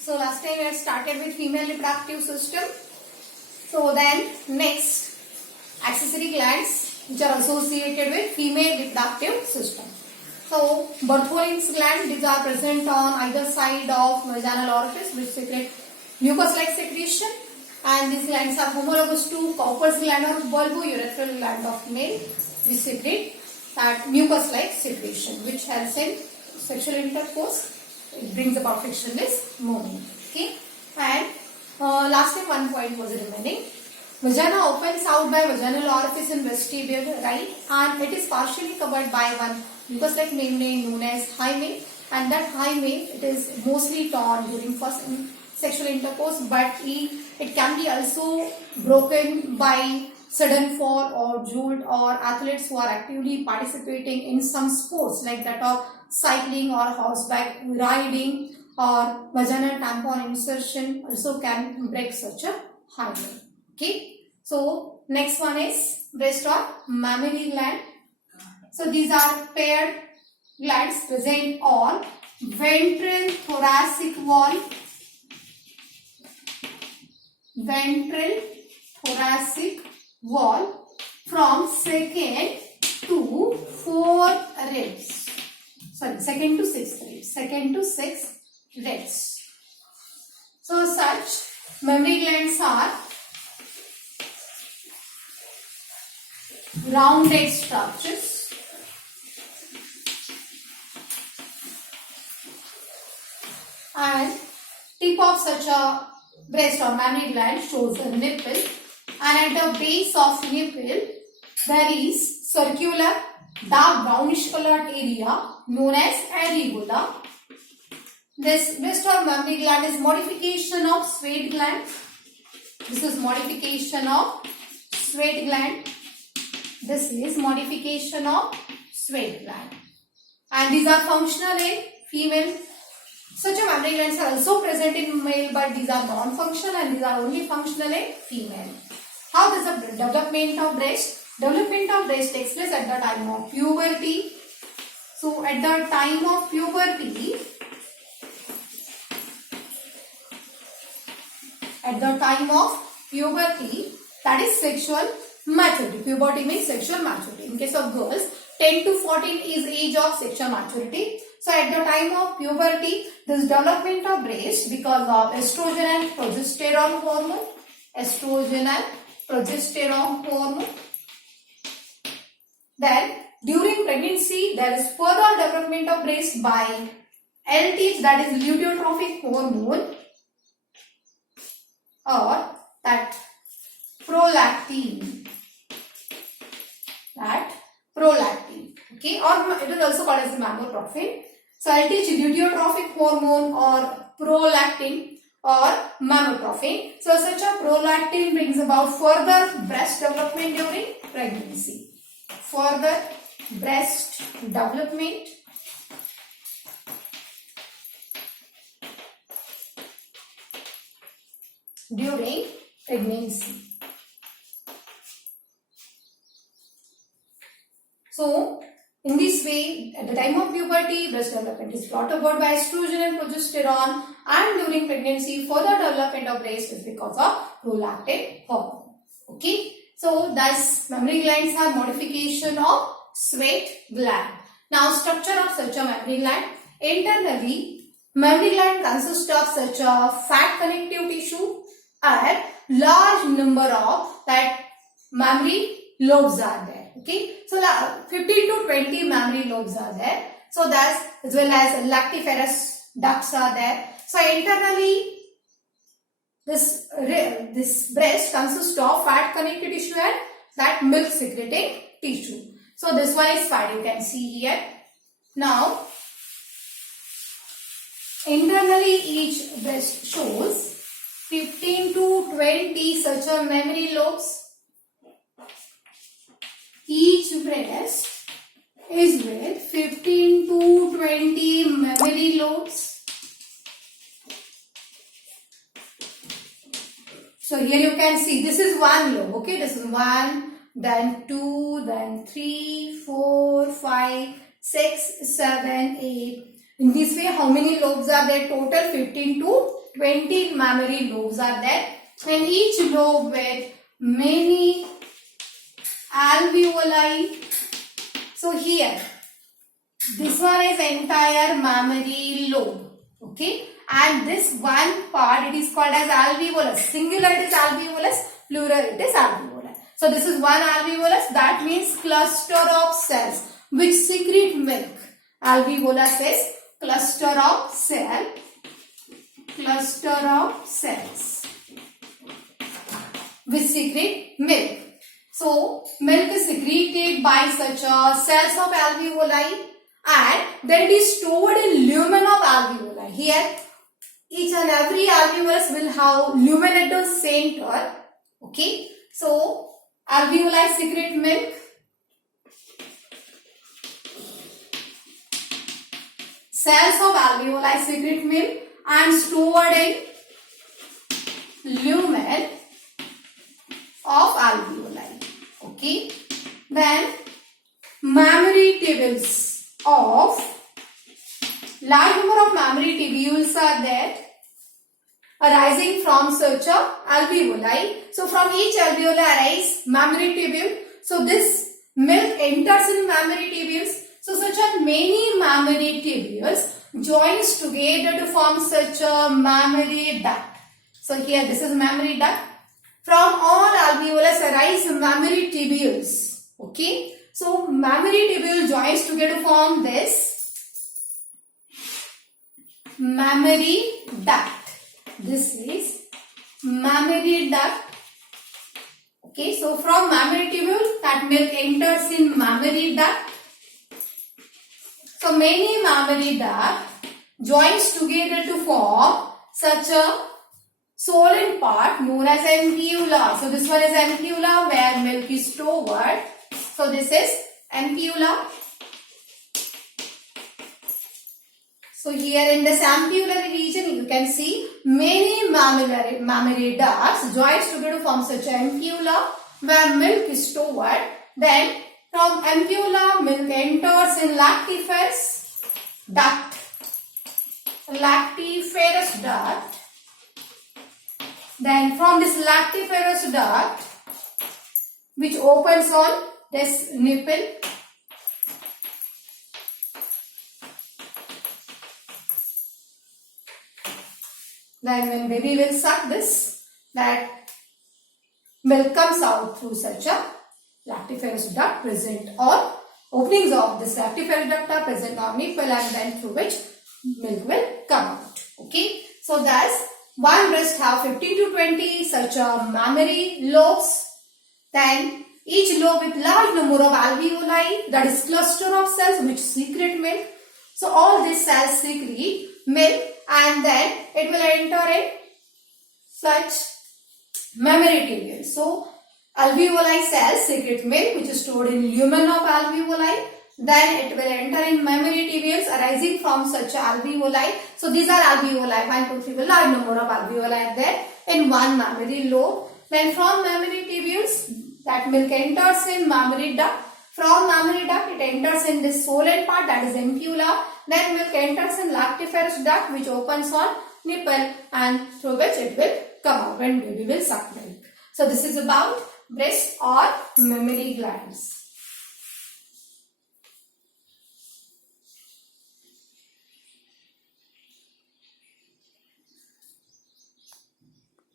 So last time we had started with female reproductive system. So then next, accessory glands which are associated with female reproductive system. So Bartholin's gland, these are present on either side of vaginal orifice which secrete mucus-like secretion, and these glands are homologous to Cowper's gland or bulbourethral gland of male which secrete that mucus-like secretion which helps in sexual intercourse. It brings about frictionless movement. Okay, and last time one point was remaining. Vagina opens out by vaginal orifice in vestibule, right? And it is partially covered by one mucus-like membrane known as hymen, and that hymen, it is mostly torn during first sexual intercourse, but it can be also broken by sudden fall or jolt, or athletes who are actively participating in some sports like that of cycling or horseback riding or vaginal tampon insertion also can break such a hymen. Okay, so next one is breast or mammary gland. So these are paired glands present on ventral thoracic wall, ventral thoracic wall from second to fourth ribs. Sorry, second to sixth ribs. Second to sixth ribs. So such mammary glands are rounded structures and tip of such a breast or mammary gland shows a nipple, and at the base of nipple there is circular dark brownish colored area known as areola. This breast or mammary gland is modification of sweat gland. This is modification of sweat gland. This is modification of sweat gland, and these are functional in female. Such a mammary glands are also present in male, but these are non-functional and these are only functional in female. How does the development of breast? Development of breast takes place at the time of puberty. So at the time of puberty, that is sexual maturity. Puberty means sexual maturity. In case of girls, 10 to 14 is age of sexual maturity. So at the time of puberty, this development of breast because of estrogen and progesterone hormone. Estrogen and progesterone hormone. Then during pregnancy, there is further development of breast by LTH, that is luteotrophic hormone, or that prolactin. Okay, or it is also called as mammotrophin. So LTH, luteotrophic hormone, or prolactin or mammotrophin. So such a prolactin brings about further breast development during pregnancy. Further breast development during pregnancy. So in this way, at the time of puberty, breast development is brought about by estrogen and progesterone, and during pregnancy, further development of breast is because of prolactin hormone. Okay, so thus mammary glands are modification of sweat gland. Now structure of such a mammary gland. Internally, mammary gland consists of such a fat connective tissue and large number of that mammary lobes are there. Okay, so 15 to 20 mammary lobes are there. So that's as well as lactiferous ducts are there. So internally, this breast consists of fat connective tissue and that milk secreting tissue. So this one is fat, you can see here. Now internally each breast shows 15 to 20 such a mammary lobes. Each breast is with 15 to 20 mammary lobes. So here you can see this is one lobe. Okay, this is 1, then 2, then 3, 4, 5, 6, 7, 8. In this way, how many lobes are there? Total 15 to 20 mammary lobes are there, and each lobe with many alveoli. So here, this one is entire mammary lobe, okay, and this one part, it is called as alveolus. Singular it is alveolus, plural it is alveoli. So this is one alveolus, that means cluster of cells which secrete milk. Alveolus is cluster of cells which secrete milk. So milk is secreted by such cells of alveoli, and then it is stored in lumen of alveoli. Here each and every alveolus will have lumen at the center. Okay, so alveoli secrete milk. Cells of alveoli secrete milk and stored in lumen of alveoli. Okay, then mammary tubules of large number of mammary tubules are there arising from such a alveoli. So from each alveoli arise mammary tubule. So this milk enters in mammary tubules. So such a many mammary tubules joins together to form such a mammary duct. So here this is mammary duct. From all alveolus arise mammary tubules. Okay. So mammary tubule joins together to form this mammary duct. This is mammary duct. Okay. So from mammary tubule, that milk enters in mammary duct. So many mammary duct joins together to form such a swollen part known as ampulla. So this one is ampulla where milk is stored. So this is ampulla. So here in this ampullary region you can see many mammary ducts joins together to form such an ampulla where milk is stored. Then from ampulla milk enters in lactiferous duct. Lactiferous duct. Then from this lactiferous duct, which opens on this nipple, then when baby will suck this, that milk comes out through such a lactiferous duct present, or openings of this lactiferous duct are present on nipple, and then through which milk will come out. Okay, so thus one breast have 15 to 20 such mammary lobes. Then each lobe with large number of alveoli, that is cluster of cells which secrete milk. So all these cells secrete milk, and then it will enter in such mammary tubules. So alveoli cells secrete milk which is stored in lumen of alveoli. Then it will enter in mammary tubules arising from such alveoli. So these are alveoli. 1, 2, 3, large number of alveoli are there in one mammary lobe. Then from mammary tubules, that milk enters in mammary duct. From mammary duct, it enters in this swollen part, that is ampulla. Then milk enters in lactiferous duct, which opens on nipple, and through which it will come out when baby will suck milk. So this is about breast or mammary glands.